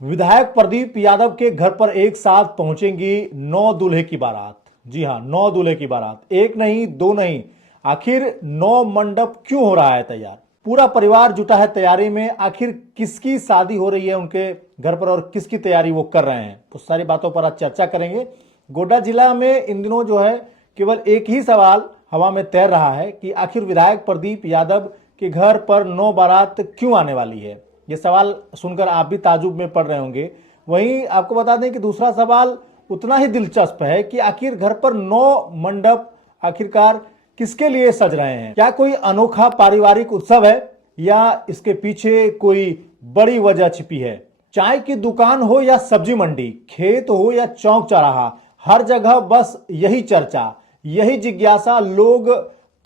विधायक प्रदीप यादव के घर पर एक साथ पहुंचेंगी 9 दूल्हे की बारात। जी हां, 9 दूल्हे की बारात, एक नहीं दो नहीं, आखिर 9 मंडप क्यों हो रहा है तैयार? पूरा परिवार जुटा है तैयारी में। आखिर किसकी शादी हो रही है उनके घर पर और किसकी तैयारी वो कर रहे हैं, तो सारी बातों पर आज चर्चा करेंगे। गोड्डा जिला में इन दिनों जो है केवल एक ही सवाल हवा में तैर रहा है कि आखिर विधायक प्रदीप यादव के घर पर 9 बारात क्यों आने वाली है। ये सवाल सुनकर आप भी ताजुब में पड़ रहे होंगे। वहीं आपको बता दें कि दूसरा सवाल उतना ही दिलचस्प है कि आखिर घर पर 9 मंडप आखिरकार किसके लिए सज रहे हैं? क्या कोई अनोखा पारिवारिक उत्सव है या इसके पीछे कोई बड़ी वजह छिपी है? चाय की दुकान हो या सब्जी मंडी, खेत हो या चौक चौराहा, हर जगह बस यही चर्चा, यही जिज्ञासा, लोग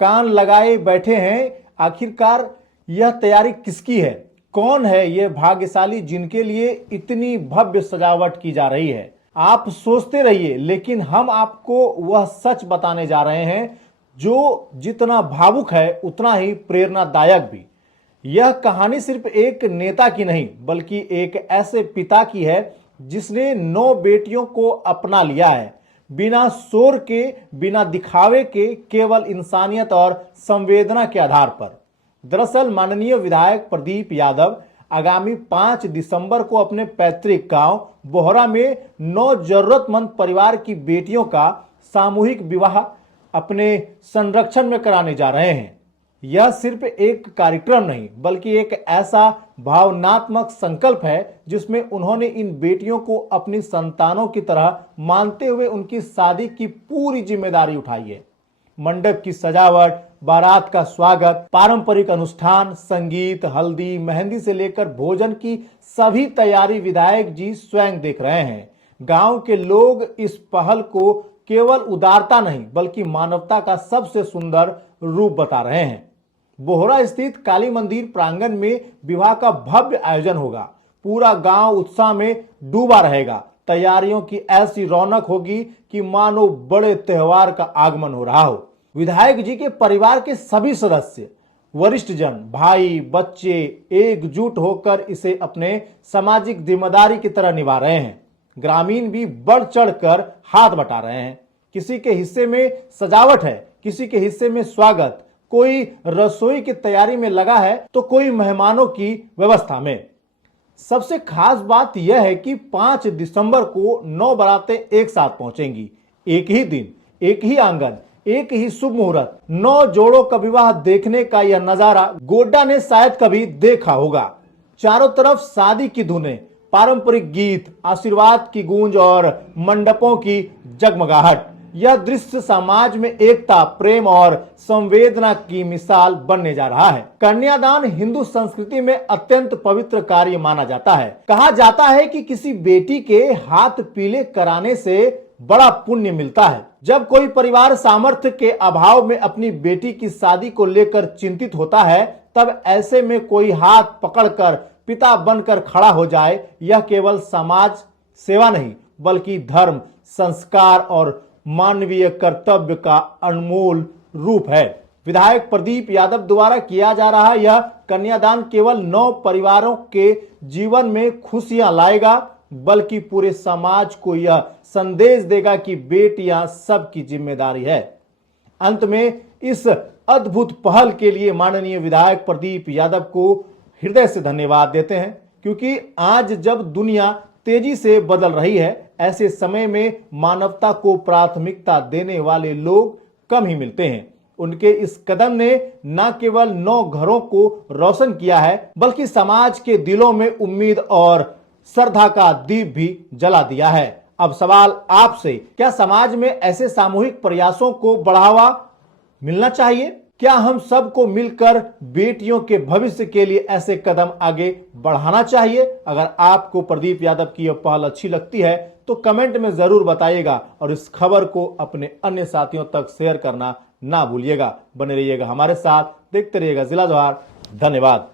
कान लगाए बैठे हैं। आखिरकार यह तैयारी किसकी है? कौन है ये भाग्यशाली जिनके लिए इतनी भव्य सजावट की जा रही है? आप सोचते रहिए, लेकिन हम आपको वह सच बताने जा रहे हैं जो जितना भावुक है उतना ही प्रेरणादायक भी। यह कहानी सिर्फ एक नेता की नहीं बल्कि एक ऐसे पिता की है जिसने 9 बेटियों को अपना लिया है, बिना शोर के, बिना दिखावे के, केवल इंसानियत और संवेदना के आधार पर। दरअसल माननीय विधायक प्रदीप यादव आगामी 5 दिसंबर को अपने पैतृक गांव बोहरा में 9 जरूरतमंद परिवार की बेटियों का सामूहिक विवाह अपने संरक्षण में कराने जा रहे हैं। यह सिर्फ एक कार्यक्रम नहीं बल्कि एक ऐसा भावनात्मक संकल्प है जिसमें उन्होंने इन बेटियों को अपनी संतानों की तरह मानते हुए उनकी शादी की पूरी जिम्मेदारी उठाई है। मंडप की सजावट, बारात का स्वागत, पारंपरिक अनुष्ठान, संगीत, हल्दी, मेहंदी से लेकर भोजन की सभी तैयारी विधायक जी स्वयं देख रहे हैं। गांव के लोग इस पहल को केवल उदारता नहीं बल्कि मानवता का सबसे सुंदर रूप बता रहे हैं। बोहरा स्थित काली मंदिर प्रांगण में विवाह का भव्य आयोजन होगा। पूरा गांव उत्साह में डूबा रहेगा। तैयारियों की ऐसी रौनक होगी कि मानो बड़े त्योहार का आगमन हो रहा हो। विधायक जी के परिवार के सभी सदस्य, वरिष्ठ जन, भाई, बच्चे एकजुट होकर इसे अपने सामाजिक जिम्मेदारी की तरह निभा रहे हैं। ग्रामीण भी बढ़ चढ़कर हाथ बटा रहे हैं। किसी के हिस्से में सजावट है, किसी के हिस्से में स्वागत, कोई रसोई की तैयारी में लगा है तो कोई मेहमानों की व्यवस्था में। सबसे खास बात यह है कि 5 दिसंबर को 9 बारातें एक साथ पहुंचेंगी। एक ही दिन, एक ही आंगन, एक ही शुभ मुहूर्त। 9 जोड़ों का विवाह देखने का यह नजारा गोड्डा ने शायद कभी देखा होगा। चारों तरफ शादी की धुनें, पारंपरिक गीत, आशीर्वाद की गूंज और मंडपों की जगमगाहट। यह दृश्य समाज में एकता, प्रेम और संवेदना की मिसाल बनने जा रहा है। कन्यादान हिंदू संस्कृति में अत्यंत पवित्र कार्य माना जाता है। कहा जाता है कि किसी बेटी के हाथ पीले कराने से बड़ा पुण्य मिलता है। जब कोई परिवार सामर्थ्य के अभाव में अपनी बेटी की शादी को लेकर चिंतित होता है, तब ऐसे में कोई हाथ पकड़कर पिता बनकर खड़ा हो जाए, यह केवल समाज सेवा नहीं बल्कि धर्म, संस्कार और मानवीय कर्तव्य का अनमोल रूप है। विधायक प्रदीप यादव द्वारा किया जा रहा यह कन्यादान केवल 9 परिवारों के जीवन में खुशियां लाएगा बल्कि पूरे समाज को यह संदेश देगा कि बेटियां सबकी जिम्मेदारी है। अंत में इस अद्भुत पहल के लिए माननीय विधायक प्रदीप यादव को हृदय से धन्यवाद देते हैं, क्योंकि आज जब दुनिया तेजी से बदल रही है, ऐसे समय में मानवता को प्राथमिकता देने वाले लोग कम ही मिलते हैं। उनके इस कदम ने न केवल 9 घरों को रोशन किया है बल्कि समाज के दिलों में उम्मीद और श्रद्धा का दीप भी जला दिया है। अब सवाल आपसे, क्या समाज में ऐसे सामूहिक प्रयासों को बढ़ावा मिलना चाहिए? क्या हम सबको मिलकर बेटियों के भविष्य के लिए ऐसे कदम आगे बढ़ाना चाहिए? अगर आपको प्रदीप यादव की यह पहल अच्छी लगती है तो कमेंट में जरूर बताइएगा और इस खबर को अपने अन्य साथियों तक शेयर करना ना भूलिएगा। बने रहिएगा हमारे साथ, देखते रहिएगा जिला जोहार। धन्यवाद।